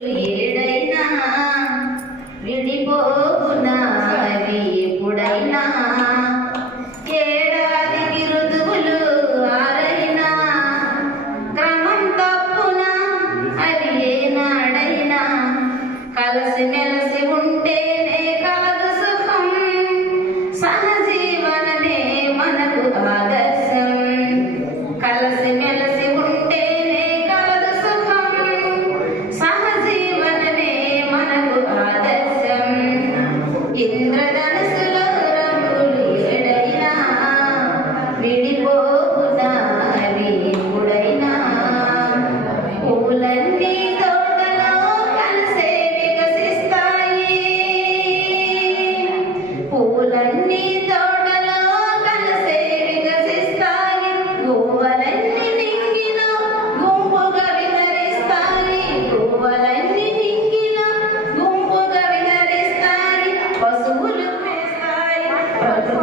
ఏడైనా విడిపోవునా అవి ఎప్పుడైనా. ఏడాదికి ఋతువులు ఆరైనా క్రమం తప్పున? అవి ఏనాడైనా కలిసిమెలిసి ఇంద్రధనుసులో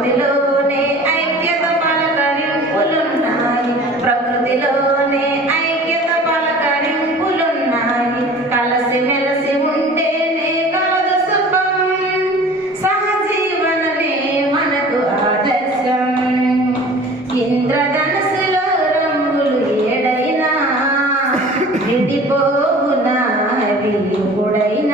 ప్రకృతిలోనే ఐక్యత ప్రకృతిలోనే ఐక్యత కలసి మెలసి ఉంటేనే కలదు సుఖం. సహజీవనమే మనకు ఆదర్శం. ఇంద్రధనుసులో రంగులు ఏడైనా విడిపోవునా అవి ఎప్పుడైనా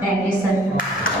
Thank you, sir.